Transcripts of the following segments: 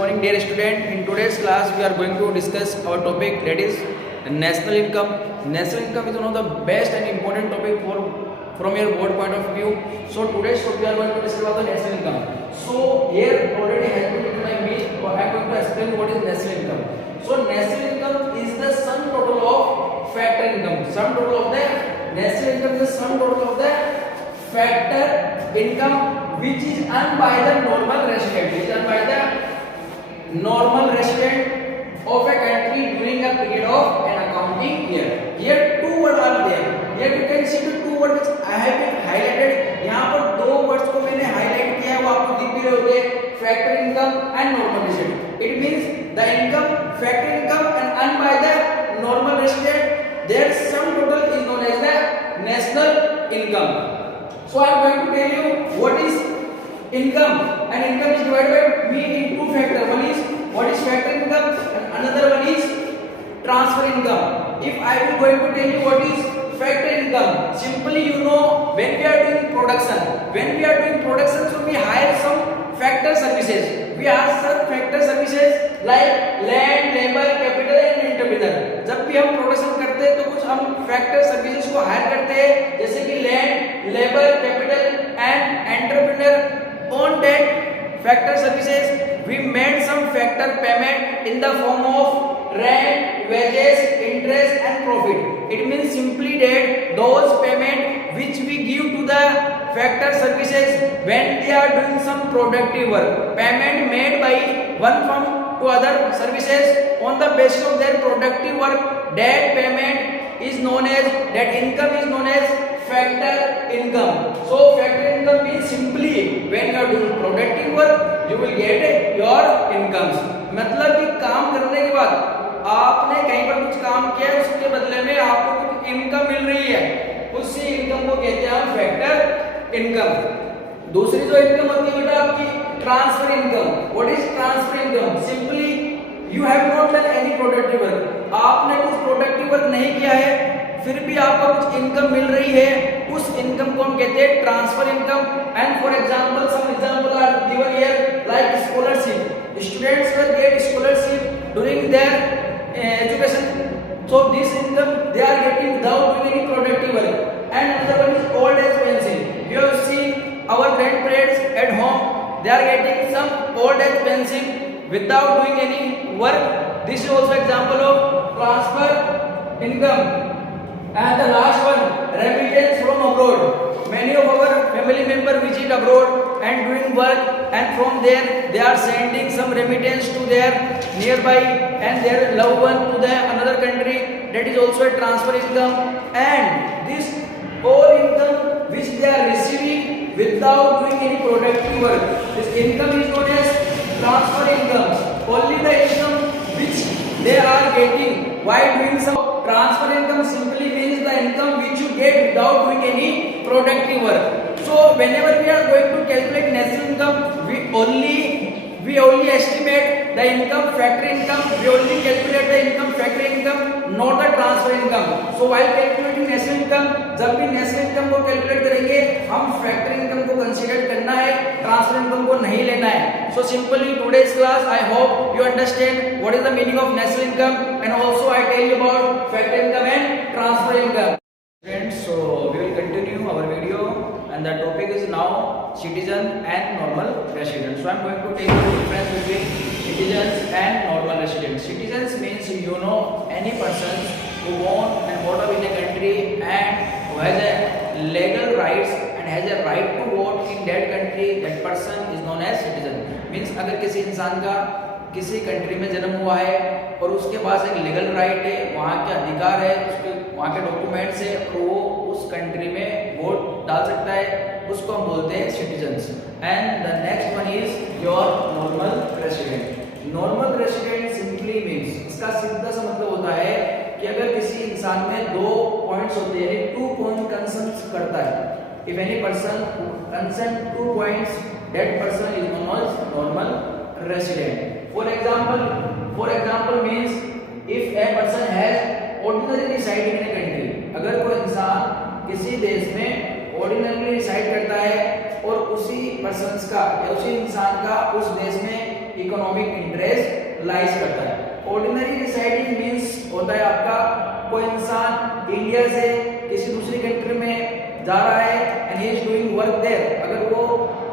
morning, dear student. In today's class, we are going to discuss our topic, that is national income. National income is one of the best and important topic from your board point of view. So today's topic we are going to discuss about the national income. So here already has been written by me. I am going to explain what is national income. So national income is the sum total of factor income. Sum total of the national income is the sum total of the factor income which is earned by the normal resident. Which is earned by the normal resident of a country during a period of an accounting year. Here two words are there. Here you can see the two words which I have been highlighted. यहाँ पर दो words को मैंने highlight किया है, वो आपको दिख भी रहे होंगे, factor income and normal resident. It means the income, factor income and earned by the normal resident, their sum total is known as the national income. So I am going to tell you what is income, and income is divided by me in two factors. One is what is factor income and another one is transfer income. If I am going to tell you what is factor income, simply you know when we are doing production, so we hire some factor services. We hire some factor services like land, labor, capital and entrepreneur. जब भी हम production करते हैं तो कुछ हम factor services को higher करते हैं, जैसे कि land, labour, capital and entrepreneur. On that factor services we made some factor payment in the form of rent, wages, interest and profit. It means simply that those payment which we give to the factor services when they are doing some productive work, payment made by one firm to other services on the basis of their productive work, that payment is known as, that income is known as factor income. So factor income means simply when you are doing productive work you will get your incomes. मतलब कि काम करने के बाद आपने कहीं पर कुछ काम किया, उसके बदले में आपको कुछ इनकम मिल रही है, उसी इनकम को कहते हैं हम फैक्टर इनकम. दूसरी जो इनकम होती है बेटा आपकी transfer income. What is transfer income? Simply you have not done any productive work, आपने कुछ प्रोडक्टिव वर्क नहीं किया है, फिर भी आपको कुछ इनकम मिल रही है, उस इनकम को हम कहते हैं transfer income. And for example some example are given here like scholarship. Students will get scholarship during their education, so this income they are getting without doing any productive work. And another one is old age pension. You have seen our grandparents at home, they are getting some old age pension without doing any work. This is also example of transfer income. And the last one, remittance from abroad. Many of our family members visit abroad and doing work, and from there they are sending some remittance to their nearby and their loved one to the another country. That is also a transfer income. And this all income which they are receiving without doing any productive work, this income is known as transfer income. Only the income which they are getting while doing some transfer income simply means the income which you get without doing any productive work. So whenever we are going to calculate national income, we only estimate the income factor income, we only calculate the income factor income, not the transfer income. So while calculating national income, जब भी national income को calculate करेंगे हम factor income को consider करना है, transfer income को नहीं लेना है. So simply today's class I hope you understand what is the meaning of national income, and also I tell you about factor income and transfer income. Friends, so we will continue our video, and the topic is now citizen and normal resident. So I am going to take the difference between citizens and normal residents. Citizens means you know any person who born and brought up in a country and who has a legal rights and has a right to vote in that country. That person is known as citizen. Means अगर किसी इंसान का किसी country में जन्म हुआ है और उसके पास एक लीगल राइट है, वहाँ के अधिकार है, उसके वहाँ के डॉक्यूमेंट्स है, और वो उस कंट्री में वोट डाल सकता है, उसको हम बोलते हैं citizens. And the next one is your normal resident. Normal resident simply means, इसका सीधा सा मतलब होता है कि अगर किसी इंसान में दो पॉइंट्स होते हैं, 2 पॉइंट कंसर्न करता है, if any person concern 2 points, that person is known as normal resident. For example means if a person has ordinarily residing in a country. अगर कोई इंसान किसी देश में ordinarily reside करता है और उसी पर्सन का या उसी इंसान का उस देश में इकोनॉमिक इंटरेस्ट लाइज करता है। ऑर्डिनरी रिसाइडिंग मींस होता है आपका कोई इंसान इंडिया से किसी दूसरी कंट्री में जा रहा है and he is doing work there, अगर वो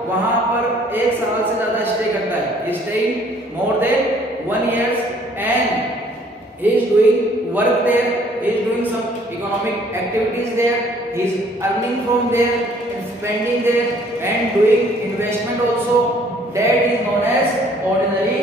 वहां पर 1 साल से ज्यादा स्टे करता है, staying more than 1 years and he is doing work there, he is doing some economic activities there, he is earning from there and spending there and doing investment also, that is known as ordinary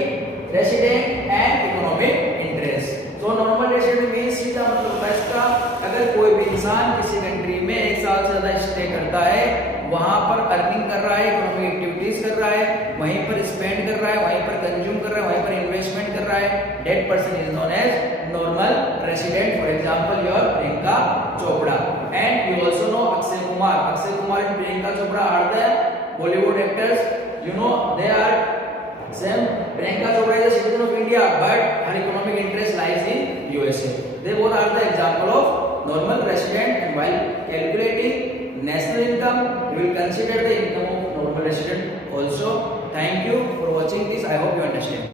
resident and economic interest. So normal resident means सीधा मतलब इसका अगर कोई भी इंसान किसी country में 1 साल से ज्यादा स्टे करता है, वहां पर अर्निंग कर रहा है, इकोनॉमिक एक्टिविटीज कर रहा है, वहीं पर स्पेंड कर रहा है, वहीं पर कंज्यूम कर रहा है, वहीं पर इन्वेस्टमेंट कर रहा है, that person is known as normal resident. For example, your Priyanka Chopra, and you also know Akshay Kumar. Akshay Kumar and Priyanka Chopra are the Bollywood actors. You know they are same. Priyanka Chopra is a citizen of India, but her economic interest lies in USA. They both are the example of normal resident. And while calculating national income, we will consider the income